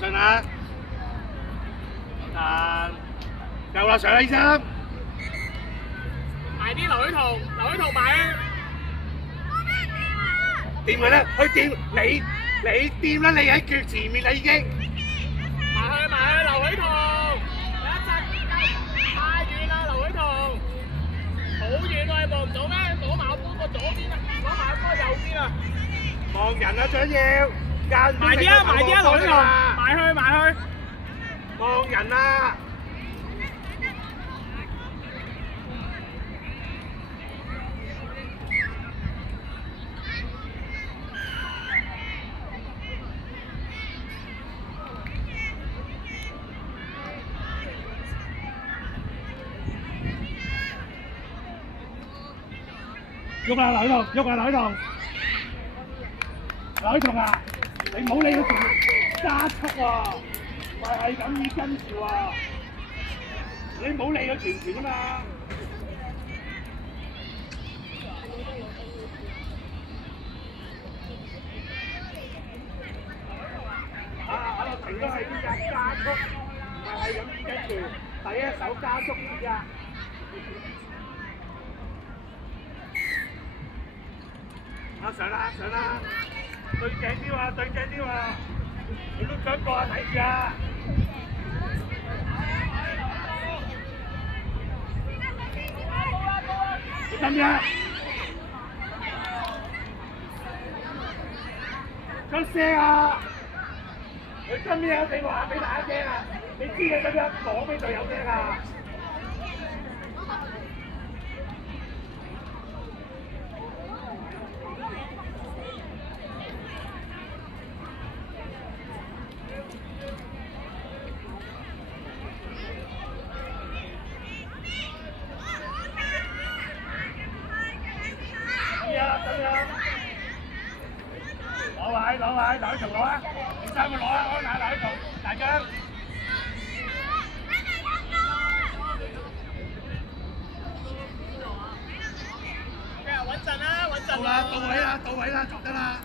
上啦，夠啦，上啦，醫生。埋啲劉許彤，劉許彤埋去。掂佢啦，去掂你掂啦，你喺腳前面啦已經。埋去，劉許彤，有一陣太遠啦，劉許彤，好遠啊，你望唔到咩？攞埋個波個左邊啊，攞埋個波右邊啊。望人啊，想要間埋啲啊，劉許彤，埋去。望人啊！喐啊，劉許彤，劉許彤啊！你唔好理佢加速喎，係咁以跟住喎，你唔好理佢傳啊嘛。喺度停都係邊架加速，係咁以跟住，第一手加速而家。上啦，對正啲喎，你都想過啊，睇住啊！你得唔得？出聲啊！你真咩啊？你話俾大家聽啊！你知嘅得唔得？講俾隊友聽啊！攞位，劉許彤攞啊！第三個攞啊！安下劉許彤，大將。穩陣啦，到位啦，做得啦！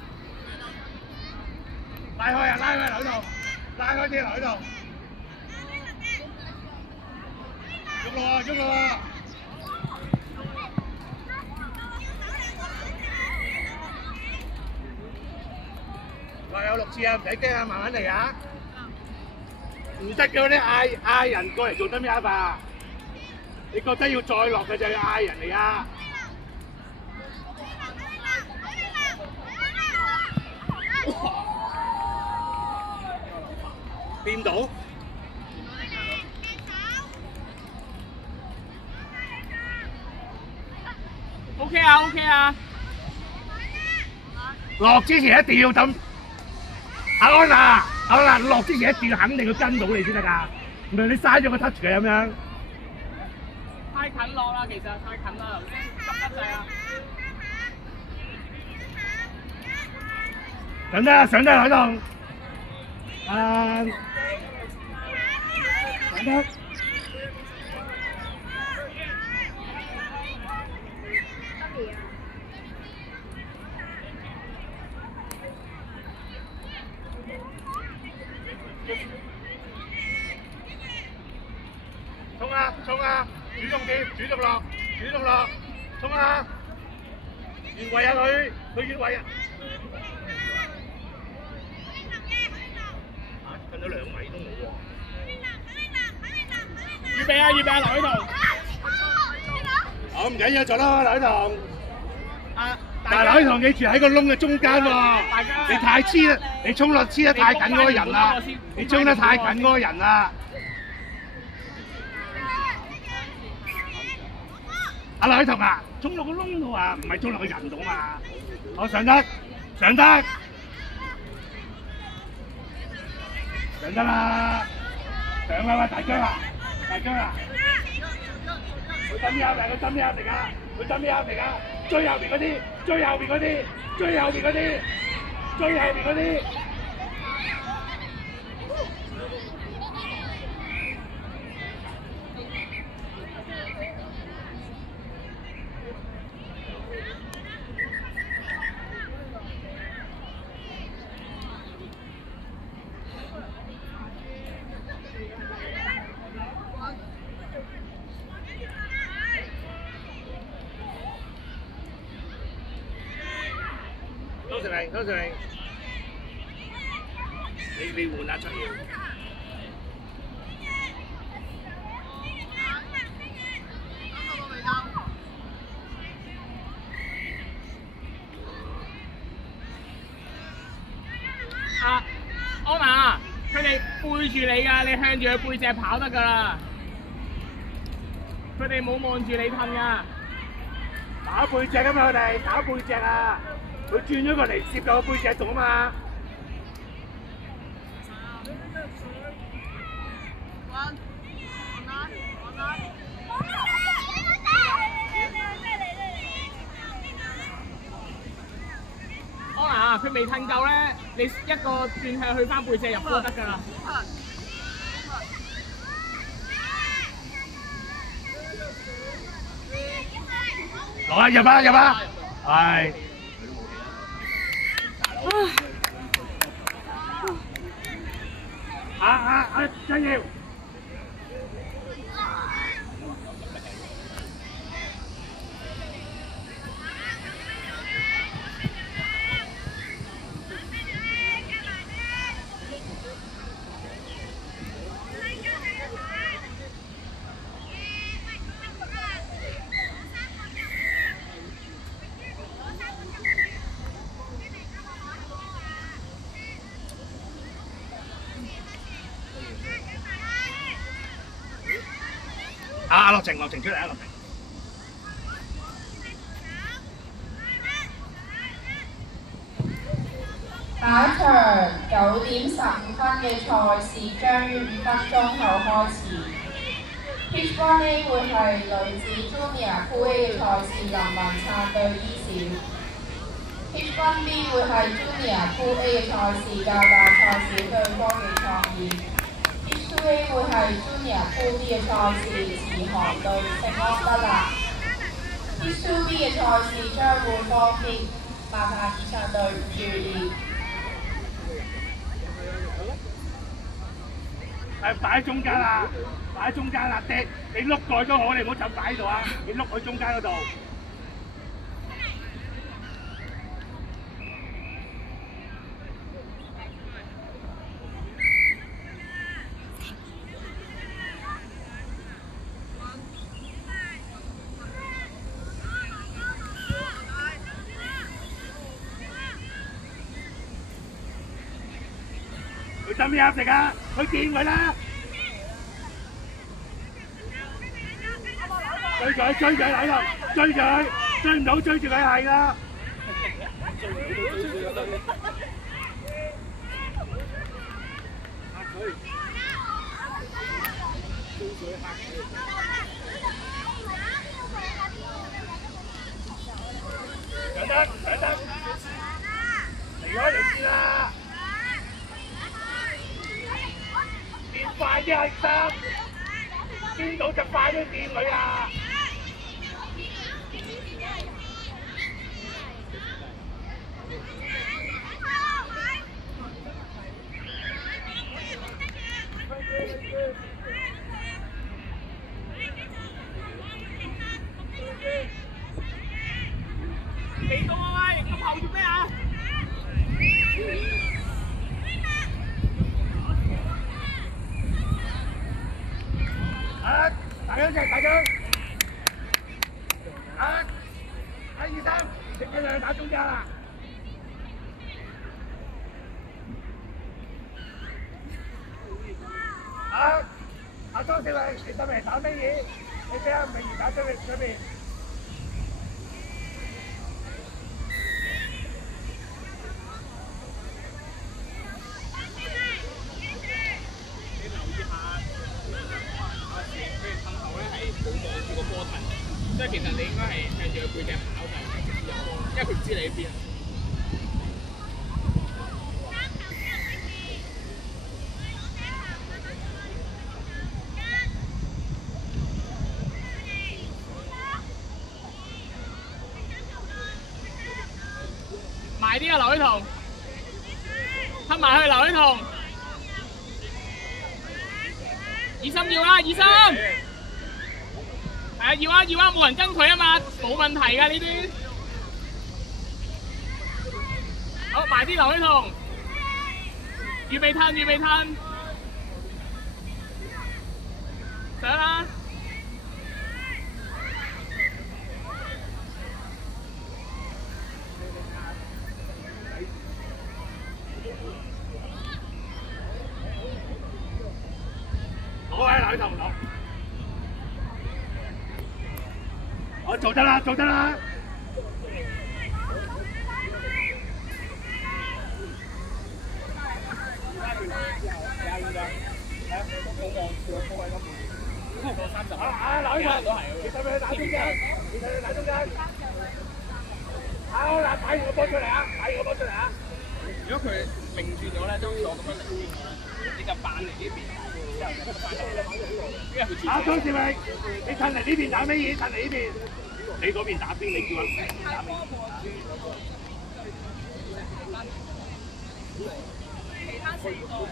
拉開啊！劉許彤，拉開啲劉許彤。喐咯喎！話有6次啊，唔使驚啊，慢慢嚟啊！唔得嘅嗰啲嗌人過嚟做得咩啊？你覺得要再落嘅就要嗌人嚟啊！掂到？OK 啊！落之前一定要等。安娜，落之前一定要肯定要跟到你先得㗎，唔係你嘥咗個 touch 嘅咁樣。太近落啦，其實太近啦，頭先急得滯啊！上得劉許彤，上得。衝啊！主動啲，主動落，衝啊！越位啊佢越位啊！跟咗2米都冇喎。預備啊，劉許彤。好唔緊要，做啦，劉許彤。但係劉許彤記住喺個窿嘅中間喎，你太黐啦，你衝落黐得太近嗰個人啦，你衝得太近嗰個人啦。阿劉許彤啊，衝落個窿度啊，唔係衝落個人度嘛。我上得啦，上得啦，上啦喂，大姜啊！佢針咩嚟㗎？最後邊嗰啲。明，多謝明。你換下出嚟。啊，安娜，佢哋背住你㗎，你向住佢背脊跑得㗎啦。佢哋冇望住你褪㗎。打背脊啊嘛，佢哋打背脊啊！佢轉咗過嚟攝到個背脊度啊嘛。安娜，佢未褪夠咧，你一個轉向去翻背脊入波得㗎啦。落啊入啊入啊！係。張耀。樂晴出嚟啊！樂晴。打場9點15分嘅賽事將於5分鐘後開始。Pitch 1 A 會係女子 Junior Pool A 嘅賽事，林文燦對伊小。Pitch 1 B 會係 Junior Pool A 嘅賽事，較大賽小對科技創意。Pitch 2 A 會係 Junior Pool B 嘅賽事，慈航對聖安德勒。Pitch 2 B 嘅賽事將會方便麻煩以上隊伍注意。擺喺中間啦，擺喺中間啦，你碌過都好，你唔好就擺喺度啊！你碌去中間嗰度。佢得咩食啊？去掂佢啦！追佢喺度，追佢，追唔到追住佢係啦。上得，離開條線啦！快啲係得，見到就快啲掂佢啊！嚟到啊喂，咁後做咩啊？大張，1、2、3，直接兩打中間啦！阿莊小麗，你準備打咩嘢？你俾阿明兒打出邊。即係其實你應該係向住佢背脊跑就係直接入波，因為佢唔知你喺邊。埋啲啊，劉許彤，吞埋去劉許彤，二心要啦，二心。要啊，冇人跟佢啊嘛，冇問題㗎呢啲。好，埋啲劉希彤，預備吞，預備吞，上啦！攞喺劉希彤攞，我做得啦，做得啦。劉希彤，你使唔使打中間？你使唔使打中間？好啦，睇住個波出嚟啊！睇住個波出嚟啊！如果佢擰轉咗咧，就我咁樣嚟，你就扮嚟呢邊，之後就扮嚟呢邊，因為佢轉。阿張志明，你趁嚟呢邊打咩嘢？趁嚟呢邊，你嗰邊打邊，你叫佢打邊。其他4個。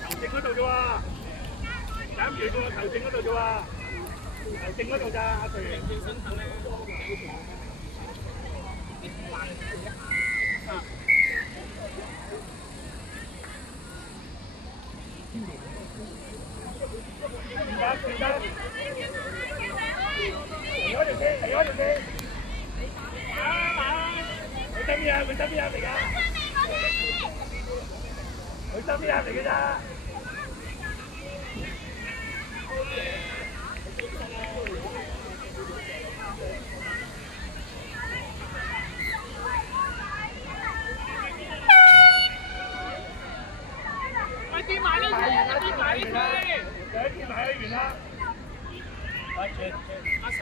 球證嗰度啫喎，斬住個球證嗰度啫喎，球證嗰度咋阿 Sir。唔得，離開條線，離開條線。佢執邊啊？佢執邊啊嚟㗎？佢執邊啊嚟㗎咋？快啲埋呢邊，快啲埋呢邊，第一次埋去完啦。握手。